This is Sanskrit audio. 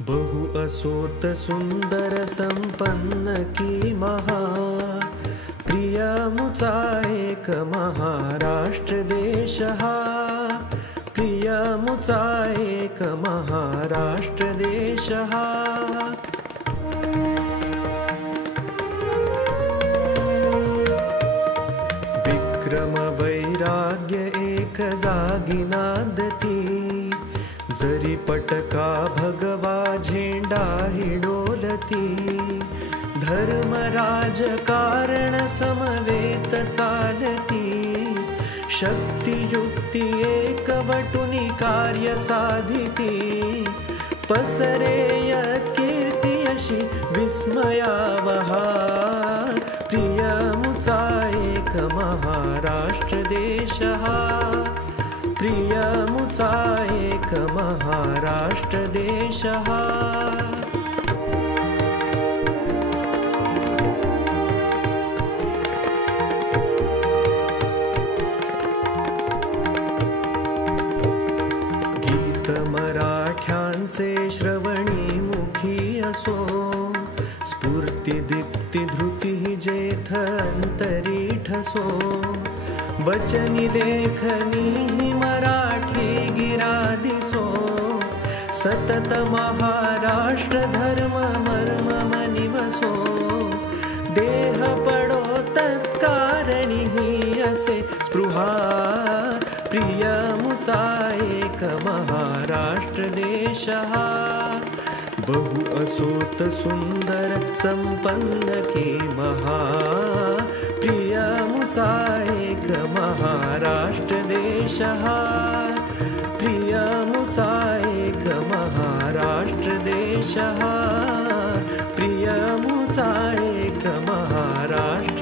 बहु असोत सुंदर संपन्न की महा प्रिय मुचा एक महाराष्ट्र देश हा प्रिय मुचा एक महाराष्ट्र देश हा विक्रम वैराग्य एक जागी नादती जरी पटका भगवा झेंडा हिडोलती धर्म राजकारण समवेत चालती शक्ति युक्ति एकवटुनी कार्य साधिती पसरेय कीर्ति यशी विस्मयावहा प्रिय मुचा एक महाराष्ट्र देश हा प्रिय मुचा एक महाराष्ट्र देश हा गीत मराठ्यांचे श्रवणी मुखी असो स्फूर्ती दीप्ती धृती जेथ अंतरी ठसो वचनी लेखनी मराठी गिरा दिसो सतत महाराष्ट्र धर्म मर्म मनी वसो देह पडो तत्कारणी ही असे स्पृहा प्रिय मुचा एक महाराष्ट्र देश हा बहु असोत सुंदर संपन्न की महा प्रिय मुचा एक महाराष्ट्र देश हा प्रिय मुचा एक महाराष्ट्र देश हा प्रिय मुचा एक महाराष्ट्र